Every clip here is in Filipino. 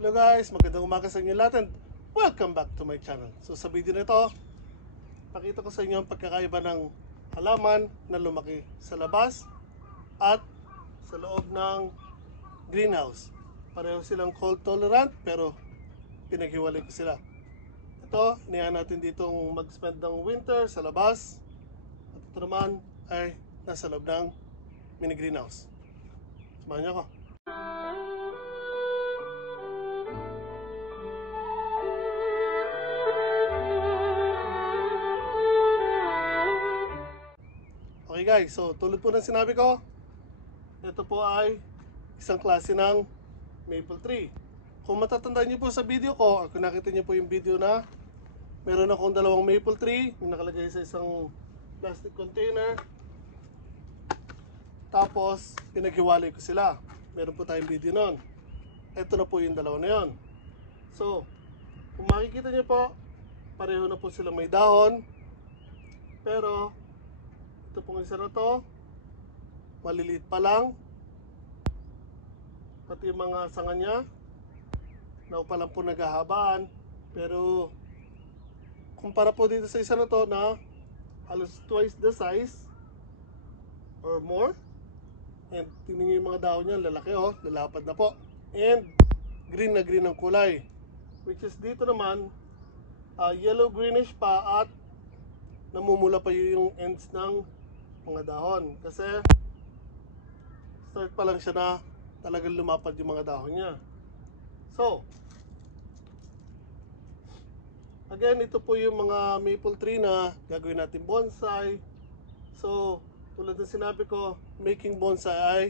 Hello guys, magandang umaga sa inyo lahat and welcome back to my channel. So sa video na ito, pakita ko sa inyo ang pagkakaiba ng halaman na lumaki sa labas at sa loob ng greenhouse. Pareho silang cold tolerant pero pinaghiwalay ko sila. Ito, iniyan natin ditong mag-spend ng winter sa labas at ito naman ay nasa loob ng mini greenhouse. Samahan niyo ako. Okay guys, so tulad po ng sinabi ko, ito po ay isang klase ng maple tree. Kung matatandaan niyo po sa video ko, or kung nakita niyo po yung video na meron akong dalawang maple tree na nakalagay sa isang plastic container, tapos pinaghiwalay ko sila. Meron po tayong video nun. Ito na po yung dalawa na yun. So, kung makikita niyo po, pareho na po silang may dahon, pero ito pong isa na to, maliliit pa lang. Pati yung mga sanga niya, na pa lang po naghahabaan. Pero, kumpara po dito sa isa na to na halos twice the size or more. And tingnan niyo yung mga dahon niya, lalaki oh, lalapad na po. And green na green ang kulay. Which is dito naman, yellow greenish pa at namumula pa yung ends ng mga dahon kasi start pa lang siya na talagang lumapad yung mga dahon niya. So again, ito po yung mga maple tree na gagawin natin bonsai. So tulad ng sinabi ko, making bonsai ay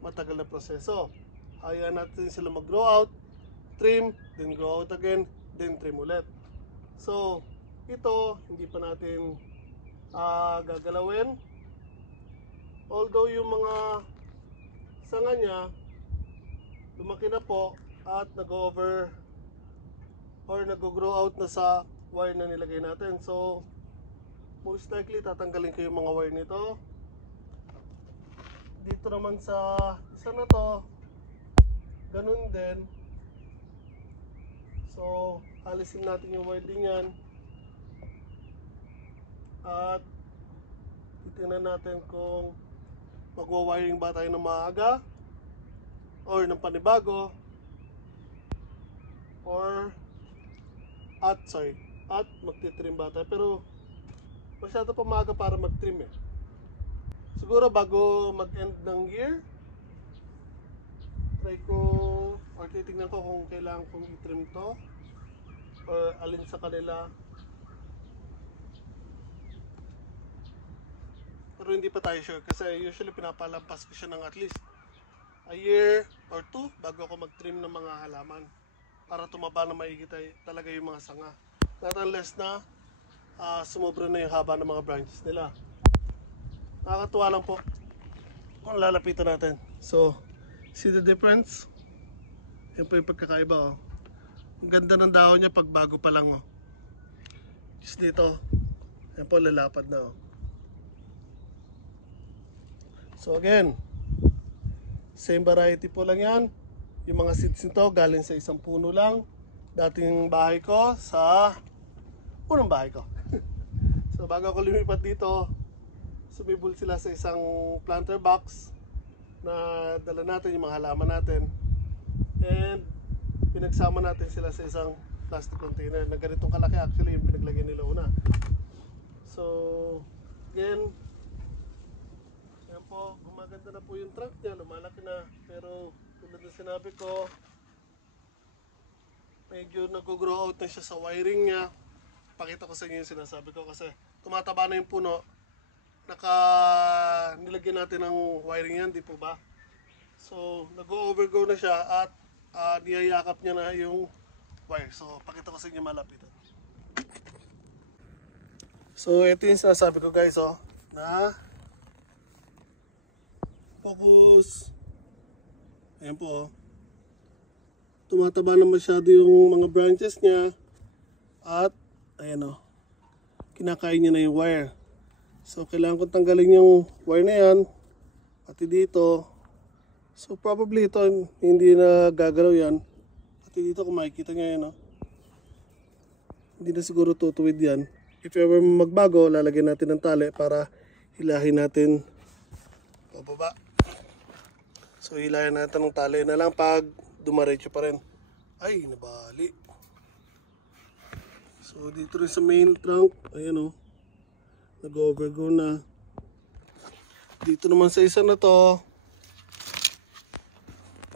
matagal na proseso. Hayaan natin sila mag grow out, trim, then grow out again, then trim ulit. So ito hindi pa natin gagalawin. Although yung mga sanga niya lumaki na po at nag-over or nag-grow out na sa wire na nilagay natin. So most likely tatanggalin ko yung mga wire nito. Dito naman sa isa na to, ganun din. So alisin natin yung wire din yan at titingnan natin kung magwa-wiring ba tayo ng maaga or ng panibago or at magtitrim ba tayo. Pero masyado pa maaga para magtrim eh. Siguro bago mag-end ng year, try ko or titignan ko kung kailangan kong i-trim to or alin sa kanila. Pero hindi pa tayo sure kasi usually pinapalampas ko siya ng at least a year or two bago ako mag-trim ng mga halaman para tumaba na maigi talaga yung mga sanga. Not unless na sumobra na yung haba ng mga branches nila. Nakakatuwa lang po kung lalapitan natin. So, see the difference? Yan po yung pagkakaiba oh. Ang ganda ng dahon niya pag bago pa lang oh. Just dito, yan po lalapad na oh. So again, same variety po lang yan. Yung mga seeds nito galing sa isang puno lang. Dating bahay ko sa unang bahay ko. So bago ako lumipat dito, sumibol sila sa isang planter box na dala natin yung mga halaman natin. And pinagsama natin sila sa isang plastic container na ganitong kalaki, actually yung pinaglagay nila una. So again, po, gumaganda na po yung trunk niya, lumalaki na. Pero tulad na sinabi ko, medyo nag-grow out na siya sa wiring niya. Pakita ko sa inyo yung sinasabi ko kasi tumataba na yung puno. Nilagyan natin ng wiring yan, di po ba? So nag-overgrow na siya at niyayakap niya na yung wire. So pakita ko sa inyo malapitan. So ito yung sinasabi ko guys oh, na focus. Ayan po oh. Tumataba na masyado yung mga branches niya. At ayan oh, kinakain niya na yung wire. So kailangan ko tanggalin yung wire na yan. Pati dito. So probably ito hindi na gagalaw yan. At kayo dito kung makikita nyo yan. Hindi na siguro tutuwid yan. If ever magbago, lalagyan natin ng tali para hilahin natin pababa. So hilahin natin ng tali na lang pag dumaretso pa rin. Ay, nabali. So dito rin sa main trunk, ayan nag-overgrow na. Dito naman sa isa na to,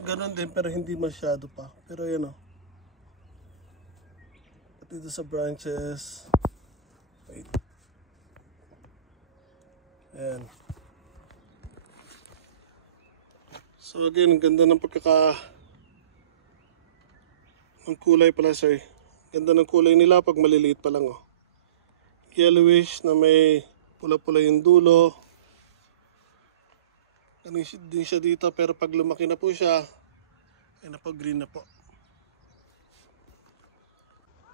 ganun din pero hindi masyado pa. Pero ayan at dito sa branches, wait. Ayan. So again, ang ganda ng ng kulay pala, sir. Ganda ng kulay nila pag maliliit pa lang yellowish na may pula-pula yung dulo. Ganun din siya dito, pero pag lumaki na po siya, ay napag-green na po.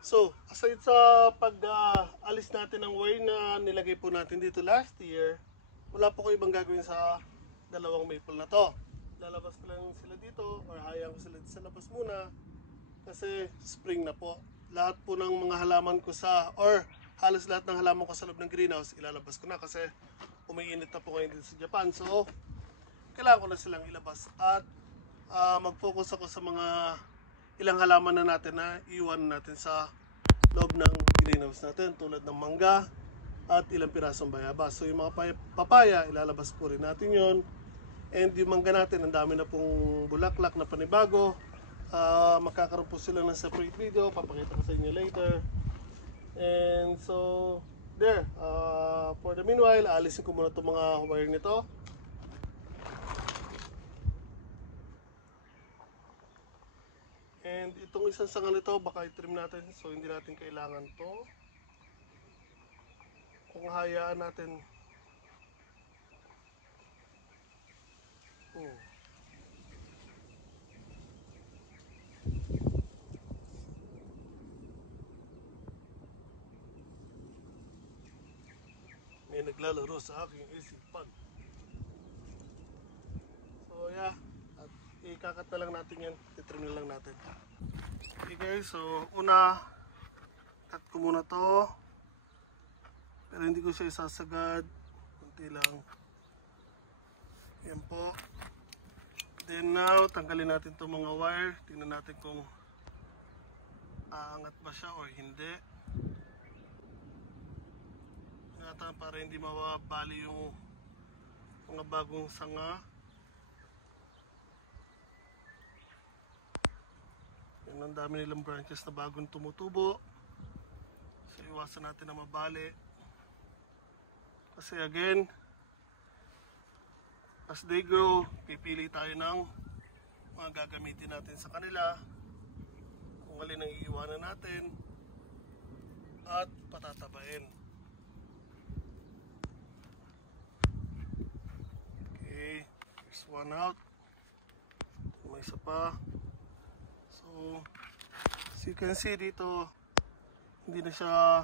So, aside sa pag-alis natin ng wire na nilagay po natin dito last year, wala po ko ibang gagawin sa dalawang maple na to. Lalabas ko lang sila dito or hayaan ko sila sa labas muna kasi spring na po. Lahat po ng mga halaman ko halos lahat ng halaman ko sa loob ng greenhouse ilalabas ko na kasi umiinit na po ngayon dito sa Japan. So, kailangan ko na silang ilabas at mag-focus ako sa mga ilang halaman na natin na iwan natin sa loob ng greenhouse natin tulad ng mangga at ilang pirasong bayabas. So, yung mga papaya, ilalabas po rin natin yon. And yung mangga natin, ang dami na pong bulaklak na panibago. Makakaroon po sila ng separate video, papakita ko sa inyo later. And so there, for the meanwhile, alisin ko muna itong mga wire nito. And itong isang sanga nito, baka i-trim natin, so hindi natin kailangan to. Kung hayaan natin may naglalaro sa aking isipan. So yeah, at ikakat na lang natin yan, itrim na lang natin. Okay guys, so una, cut ko muna to, pero hindi ko siya isasagad, kunti lang. Yan po. Then now, tanggalin natin itong mga wire, tingnan natin kung aangat ba siya o hindi. Para hindi mawabali yung mga bagong sanga. Yan, ang dami nilang branches na bagong tumutubo, so iwasan natin na mabali kasi again, as they grow, pipili tayo ng mga gagamitin natin sa kanila, kung alin ang iiwanan natin at patatabain. There's one out. May isa pa. So, as you can see dito, hindi na siya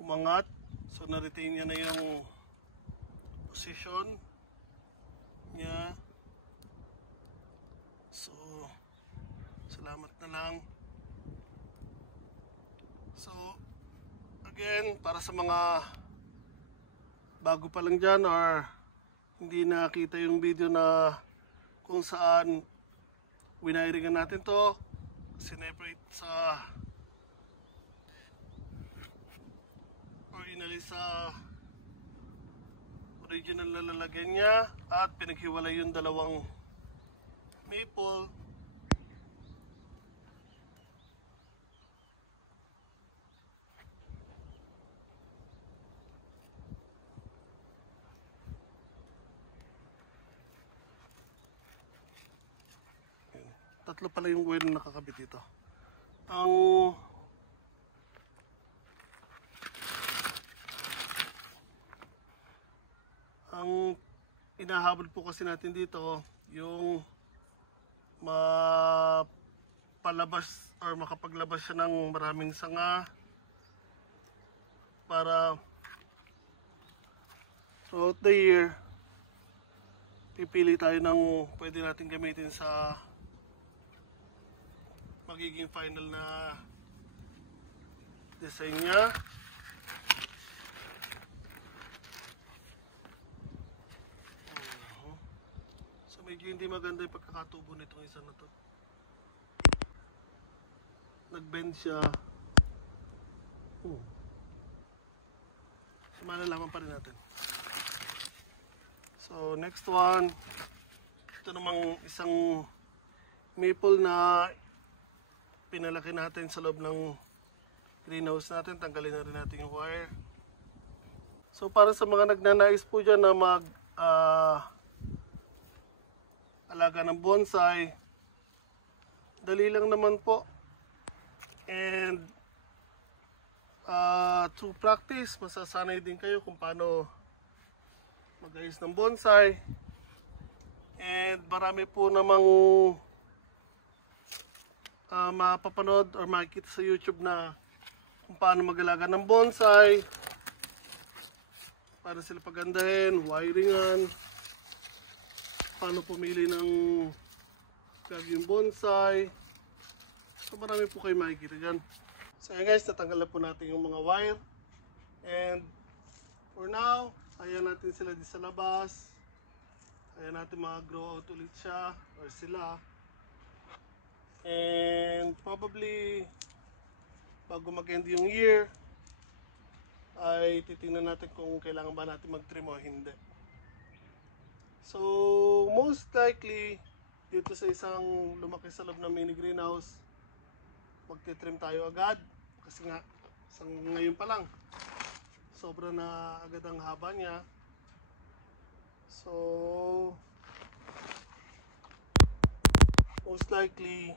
umangat. So, na-retain niya na yung position niya. So, salamat na lang. So, again, para sa mga bago pa lang dyan or hindi nakita yung video na kung saan winayiringan natin to, sineparate sa or inalis sa original na lalagyan niya at pinaghiwalay yung dalawang maple. Tatlo pala yung wire na nakakabit dito. Ang inahabol po kasi natin dito yung mapalabas or makapaglabas siya ng maraming sanga para throughout the year pipili tayo ng pwede natin gamitin sa magiging final na design niya. So medyo hindi maganda yung pagkakatubo nitong isa na to. Nag-bend siya. So malalaman pa rin natin. So next one, ito namang isang maple na pinalaki natin sa loob ng greenhouse natin. Tanggalin na rin natin yung wire. So para sa mga nagnanais po dyan na mag alaga ng bonsai, dali lang naman po. And through practice, masasanay din kayo kung paano mag-ayos ng bonsai. And marami po namang mapapanood or makikita sa YouTube na kung paano mag-alaga ng bonsai, paano sila pagandahin, wiringan, paano pumili ng yung bonsai. So marami po kayo makikita dyan. So ayan guys, natanggal na po natin yung mga wire. And for now, ayan natin sila di sa labas. Ayan natin mag-grow out ulit siya or sila. And probably bago mag-end yung year ay titingnan natin kung kailangan ba natin mag-trim o hindi. So most likely dito sa isang lumaki sa loob ng mini greenhouse, magte-trim tayo agad kasi nga ngayon pa lang sobra na agad ang haba niya. So most likely,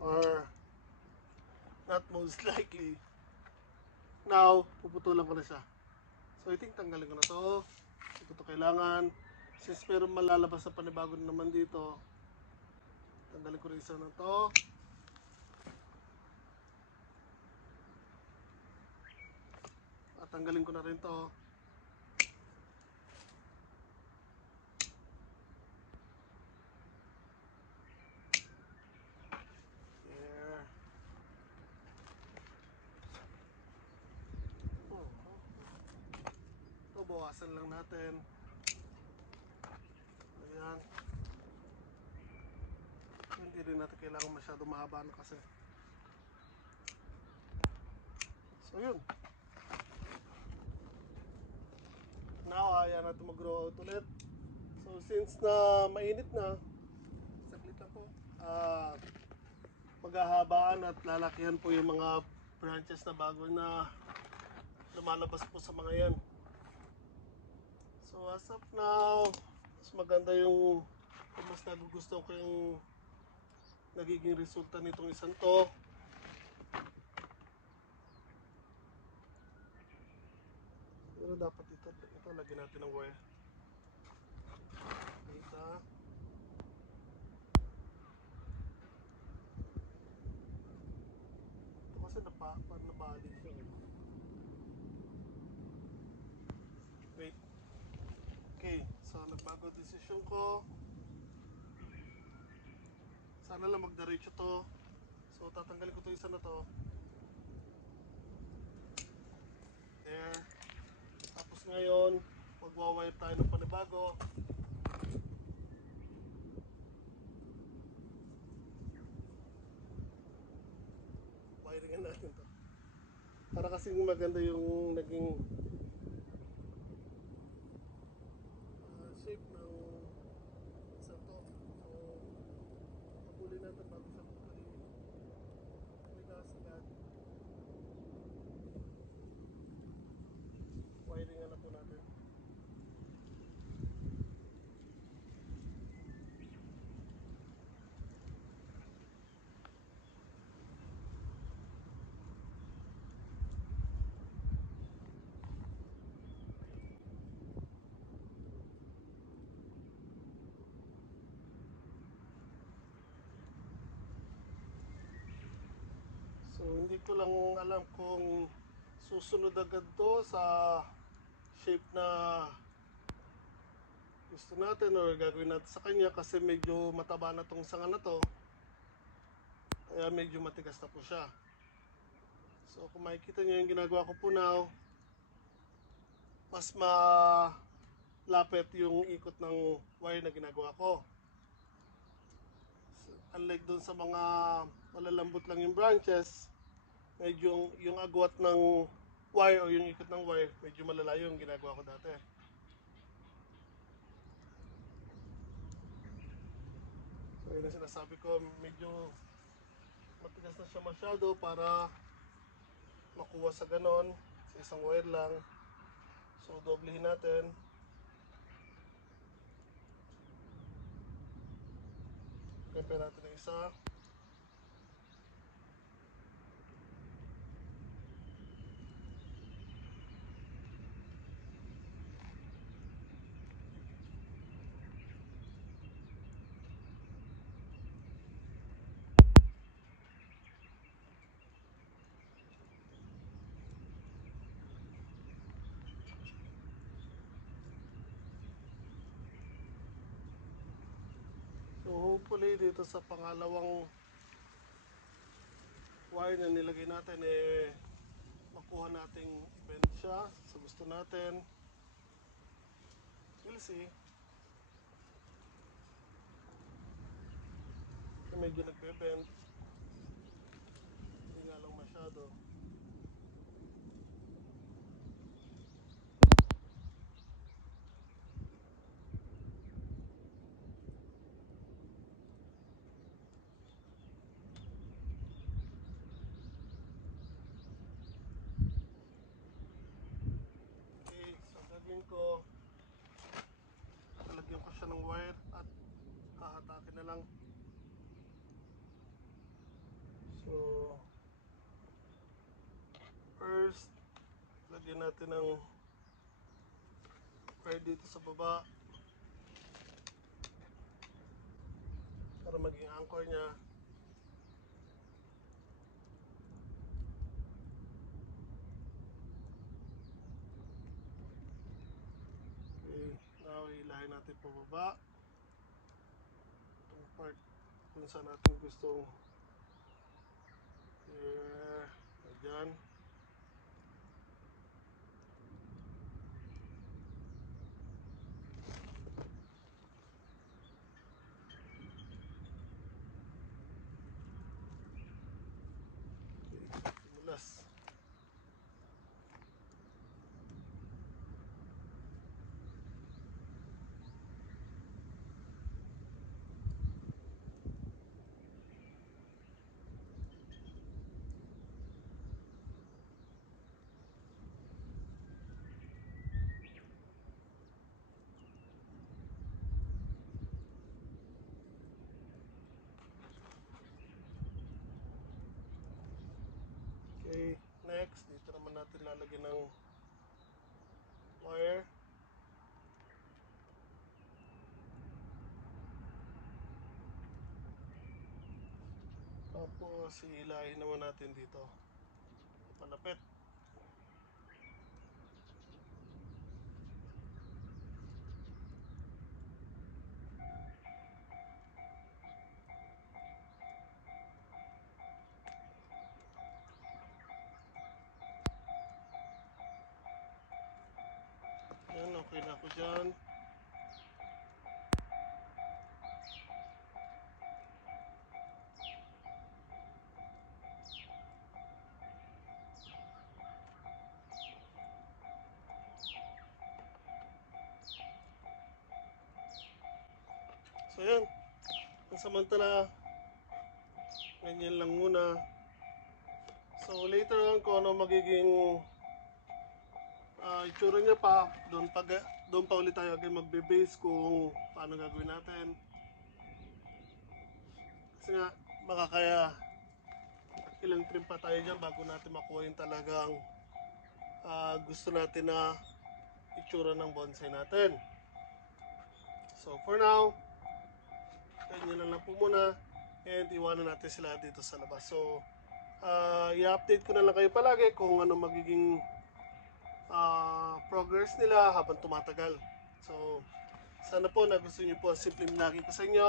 or not most likely, now puputulan ko na siya. So I think tanggalin ko na to. Hindi ko to kailangan since meron malalabas sa panibago na naman dito. Tanggalin ko rin isa na to. At tanggalin ko na rin to. Bawasan lang natin. Ayan. Hindi rin natin kailangan masyado mahaba na kasi. So yun. Now, ayan natin mag-grow out ulit. So since na mainit na, saglit lang po, maghahabaan at lalakihan po yung mga branches na bago na lumalabas po sa mga yan. So as of now, mas maganda yung mas nagugustuhan ko yung nagiging resulta nitong isang to. Pero dapat ito lagyan natin ng wire. Kita. Ito kasi nabali siya. Wait. Okay, so nagbago desisyon ko. Sana lang magdiretso to. So tatanggalin ko to isa na to. There. Tapos ngayon, magwa-wire tayo ng panibago. Wiringan natin to. Para kasing maganda yung naging shape ng isa to. So paguli natin bago sa pagkaligas agad. Wiring na po natin. So hindi ko lang alam kung susunod agad to sa shape na gusto natin or gagawin natin sa kanya kasi medyo mataba na tong sanga na to. Kaya medyo matigas na po siya. So kung makikita nyo yung ginagawa ko po now, mas malapit yung ikot ng wire na ginagawa ko. So, unlike dun sa mga malalambot lang yung branches, medyo yung agwat ng wire o yung ikot ng wire, medyo malalayo yung ginagawa ko dati. So yun ang sinasabi ko, medyo matigas na siya masyado para makuha sa ganon, sa isang wire lang. So doblehin natin. Prepare natin ng isa. So hopefully dito sa pangalawang wire na nilagay natin makuha nating i-bend siya sa gusto natin. We'll see. So, medyo nagbe-bend. Hindi nga lang masyado. Okay, so gagawin ko, lalagyan ko siya ng wire at hahatakin na lang. So first, lagyan natin ng wire dito sa baba para maging anchor niya. Okay, now hilahin natin pababa itong part kung saan natin gustong dyan. Okay, simulas. Okay, next, dito naman natin lalagyan ng wire. Tapos, hihilahin naman natin dito. Malapit. Yan, okay na ako dyan. So yan, samantala, ganyan lang muna. So later on kung ano magiging itsura niya pa, doon pa ulit tayo agad magbe-base kung paano gagawin natin. Kasi nga, baka kaya ilang trim pa tayo dyan bago natin makuha yung talagang gusto natin na itsura ng bonsai natin. So for now, ganyan na lang po muna and iwanan natin sila dito sa labas. So i-update ko na lang kayo palagi kung ano magiging progress nila habang tumatagal. So sana po nagustuhan niyo po ang simpleng vlogging ko sa inyo.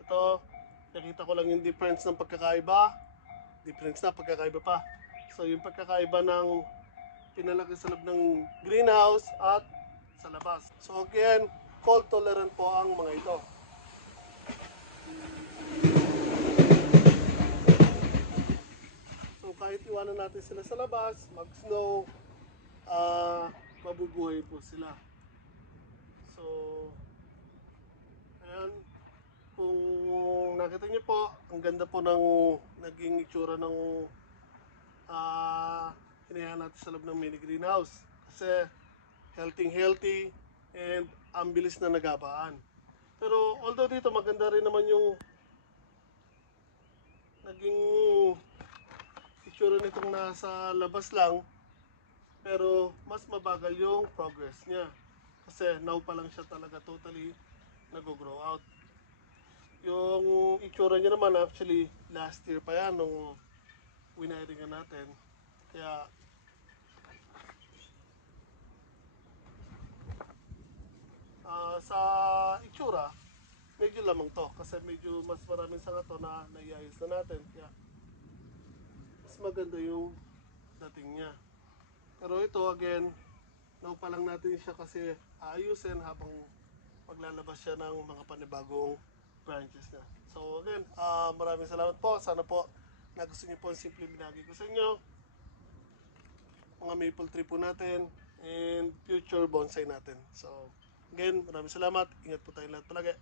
Ito, Nakita ko lang yung difference ng pagkakaiba. Difference na, pagkakaiba pa. So yung pagkakaiba ng pinalaki sa loob ng greenhouse at sa labas. So again, cold tolerant po ang mga ito. So kahit iwanan natin sila sa labas, mag-snow, mabubuhay po sila. So, ayan, kung nakita niyo po, ang ganda po ng naging itsura ng hinayahan natin sa loob ng mini greenhouse. Kasi healthy and ang bilis na nagabaan. Pero although dito maganda rin naman yung naging itsura nitong nasa labas lang, pero mas mabagal yung progress niya. Kasi now pa lang siya talaga totally nag-grow out. Yung itsura niya naman actually last year pa yan nung winaringan natin. Kaya sa itsura, medyo lamang to kasi medyo mas maraming sanga to na naiayos na natin. Kaya mas maganda yung dating niya. Pero ito again, now pa lang natin siya kasi aayusin habang maglalabas siya ng mga panibagong branches niya. So again, maraming salamat po. Sana po nagustuhan niyo po ang simple binagi ko sa inyo. Mga maple tree po natin and future bonsai natin. So again, maraming salamat. Ingat po tayong lahat palagi.